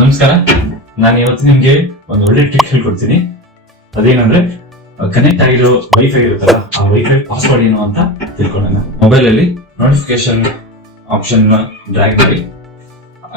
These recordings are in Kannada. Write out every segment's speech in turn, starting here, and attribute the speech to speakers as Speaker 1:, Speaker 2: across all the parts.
Speaker 1: ನಮಸ್ಕಾರ. ನಾನು ಇವತ್ತು ನಿಮ್ಗೆ ಒಂದು ಒಳ್ಳೆ ಟ್ರಿಕ್ ಹೇಳ್ಕೊಡ್ತೀನಿ. ಅದೇನಂದ್ರೆ ಕನೆಕ್ಟ್ ಆಗಿರೋ ವೈಫೈ ಇರುತ್ತಲ್ಲ, ಆ ವೈಫೈ ಪಾಸ್ವರ್ಡ್ ಏನು ಅಂತ ತಿಳ್ಕೊಳ್ಳೋಣ. ಮೊಬೈಲ್ ಅಲ್ಲಿ ನೋಟಿಫಿಕೇಶನ್ ಆಪ್ಷನ್ ಡ್ರ್ಯಾಗ್ ಮಾಡಿ,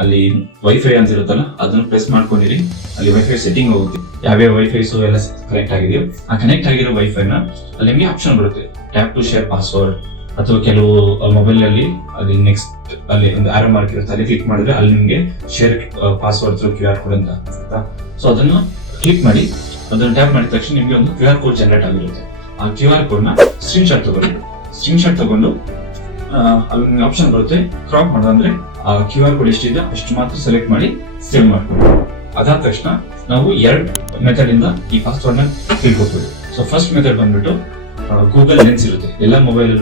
Speaker 1: ಅಲ್ಲಿ ವೈಫೈ ಅಂತ ಇರುತ್ತಲ್ಲ, ಅದನ್ನು ಪ್ರೆಸ್ ಮಾಡ್ಕೊಂಡಿರಿ, ಅಲ್ಲಿ ವೈಫೈ ಸೆಟ್ಟಿಂಗ್ ಹೋಗುತ್ತೆ. ಯಾವ್ಯಾವ ವೈಫೈಸ್ ಎಲ್ಲ ಕನೆಕ್ಟ್ ಆಗಿದೆಯೋ, ಆ ಕನೆಕ್ಟ್ ಆಗಿರೋ ವೈಫೈನ ಅಲ್ಲಿ ನಿಮಗೆ ಆಪ್ಷನ್ ಬರುತ್ತೆ. ಟ್ಯಾಪ್ ಟು ಶೇರ್ ಪಾಸ್ವರ್ಡ್ ಅಥವಾ ಕೆಲವು ಮೊಬೈಲ್ ಅಲ್ಲಿ ಅಲ್ಲಿ ನೆಕ್ಸ್ಟ್ ಅಲ್ಲಿ ಒಂದು ಆರೋ ಮಾರ್ಕ್ ಇರುತ್ತೆ, ಅಲ್ಲಿ ಕ್ಲಿಕ್ ಮಾಡಿದ್ರೆ ಅಲ್ಲಿ ನಿಮಗೆ share password through Q R code ಅಂತ ಸೊ ಅದನ್ನು ಕ್ಲಿಕ್ ಮಾಡಿ, ಅದನ್ನು ಟ್ಯಾಪ್ ಮಾಡಿದ ತಕ್ಷಣ ನಿಮಗೆ ಒಂದು ಕ್ಯೂ ಆರ್ ಕೋಡ್ ಜನರೇಟ್ ಆಗಿರುತ್ತೆ. ಆ ಕ್ಯೂ ಆರ್ ಕೋಡ್ನ ಸ್ಕ್ರೀನ್ ಶಾಟ್ ತಗೊಳ್ಳಿ. ಸ್ಕ್ರೀನ್ ಶಾಟ್ ತಗೊಂಡು ಅಲ್ಲಿ ನಿಮಗೆ ಆಪ್ಷನ್ ಬರುತ್ತೆ ಕ್ರಾಪ್ ಮಾಡೋದಂದ್ರೆ ಆ ಕ್ಯೂ ಆರ್ ಕೋಡ್ ಎಷ್ಟಿದೆ, ಅಷ್ಟು ಮಾತ್ರ ಸೆಲೆಕ್ಟ್ ಮಾಡಿ ಸೇವ್ ಮಾಡ್ಕೊಳ್ಳಿ. ಅದಾದ ತಕ್ಷಣ ನಾವು ಎರಡು ಮೆಥಡ್ ಇಂದ ಈ ಪಾಸ್ವರ್ಡ್ನ ಸೊ ಫಸ್ಟ್ ಮೆಥಡ್ ಬಂದ್ಬಿಟ್ಟು ಗೂಗಲ್ ಲೆನ್ಸ್ ಇರುತ್ತೆ. ಎಲ್ಲ ಮೊಬೈಲ್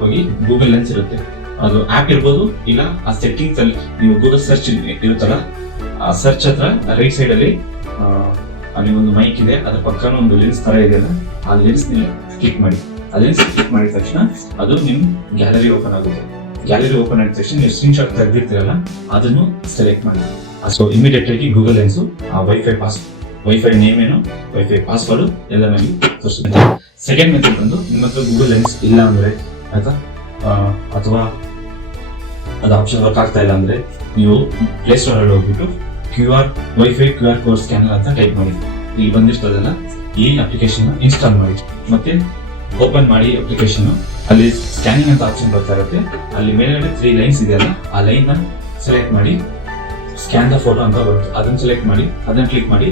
Speaker 1: ಹೋಗಿ ಗೂಗಲ್ ಲೆನ್ಸ್ ಇರುತ್ತೆ. ಅದು ಆಪ್ ಇರ್ಬೋದು, ಇಲ್ಲ ಆ ಸೆಟ್ಟಿಂಗ್ಸ್ ಅಲ್ಲಿ ನೀವು ಗೂಗಲ್ ಸರ್ಚ್ ಇರುತ್ತಲ್ಲ, ಆ ಸರ್ಚ್ ಹತ್ರ ರೈಟ್ ಸೈಡ್ ಅಲ್ಲಿ ಅಲ್ಲಿ ಒಂದು ಮೈಕ್ ಇದೆ, ಅದ್ರ ಪಕ್ಕನ ಒಂದು ಲೆನ್ಸ್ ತರ ಇದೆ ಅಲ್ಲ, ಆ ಲೆನ್ಸ್ ನೀವು ಕ್ಲಿಕ್ ಮಾಡಿ. ಆ ಲೆನ್ಸ್ ಕ್ಲಿಕ್ ಮಾಡಿದ ತಕ್ಷಣ ಅದು ನಿಮ್ ಗ್ಯಾಲರಿ ಓಪನ್ ಆಗುತ್ತೆ. ಗ್ಯಾಲರಿ ಓಪನ್ ಆಗಿದ ತಕ್ಷಣ ನೀವು ಸ್ಕ್ರೀನ್ ಶಾಟ್ ತೆಗೆದಿರ್ತೀರಲ್ಲ, ಅದನ್ನು ಸೆಲೆಕ್ಟ್ ಮಾಡಿ. ಸೊ ಇಮಿಡಿಯೇಟ್ ಆಗಿ ಗೂಗಲ್ ಲೆನ್ಸ್ ಆ ವೈಫೈ ಪಾಸ್ ವೈಫೈ ನೇಮ್ ಏನು ವೈಫೈ ಪಾಸ್ವರ್ಡ್ ಎಲ್ಲ ನಮಗೆ ತೋರಿಸುತ್ತೆ ಸೆಕೆಂಡ್ ಮೆಥಡ್ ಬಂದು, ನಿಮ್ಮ ಹತ್ರ ಗೂಗಲ್ ಲೆನ್ಸ್ ಇಲ್ಲ ಅಂದರೆ, ಆಯಿತಾ? ಅಥವಾ ಅದು ಆಪ್ಷನ್ ವರ್ಕ್ ಆಗ್ತಾ ಇಲ್ಲ ಅಂದರೆ, ನೀವು ಪ್ಲೇ ಸ್ಟೋರ್ ಅಲ್ಲಿ ಹೋಗ್ಬಿಟ್ಟು Q R wifi Q R code scanner ಅಂತ ಟೈಪ್ ಮಾಡಿ. ಇಲ್ಲಿ ಬಂದಿರ್ತದಲ್ಲ ಈ ಅಪ್ಲಿಕೇಶನ್ ಇನ್ಸ್ಟಾಲ್ ಮಾಡಿ. ಮತ್ತೆ ಓಪನ್ ಮಾಡಿ ಅಪ್ಲಿಕೇಶನ್ ಅಲ್ಲಿ ಸ್ಕ್ಯಾನಿಂಗ್ ಅಂತ ಆಪ್ಷನ್ ಬರ್ತಾ ಇರುತ್ತೆ. ಅಲ್ಲಿ ಮೇಲ್ಗಡೆ ತ್ರೀ ಲೈನ್ಸ್ ಇದೆಯಲ್ಲ ಆ ಲೈನ್ ಸೆಲೆಕ್ಟ್ ಮಾಡಿ ಸ್ಕ್ಯಾನ್ ದ ಫೋಟೋ ಅಂತ ಬರುತ್ತೆ. ಅದನ್ನ ಸೆಲೆಕ್ಟ್ ಮಾಡಿ, ಅದನ್ನ ಕ್ಲಿಕ್ ಮಾಡಿ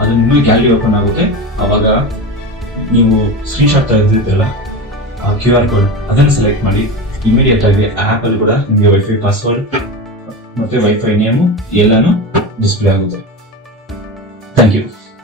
Speaker 1: ಅದು ನಿಮಗೆ ಗ್ಯಾಲರಿ ಓಪನ್ ಆಗುತ್ತೆ. ಅವಾಗ ನೀವು ಸ್ಕ್ರೀನ್ ತೆಗೆದಿರ್ತೀರಲ್ಲ ಆ ಕ್ಯೂ ಆರ್ ಕೋಡ್ ಅದನ್ನು ಸೆಲೆಕ್ಟ್ ಮಾಡಿ ಇಮಿಡಿಯೇಟ್ ಆಗಿ ಆಪ್ ಅಲ್ಲಿ ಕೂಡ ನಿಮಗೆ ವೈಫೈ ಪಾಸ್ವರ್ಡ್ ಮತ್ತೆ ವೈಫೈ ನೇಮು ಎಲ್ಲಾನು ಡಿಸ್ಪ್ಲೇ ಆಗುತ್ತೆ. Thank you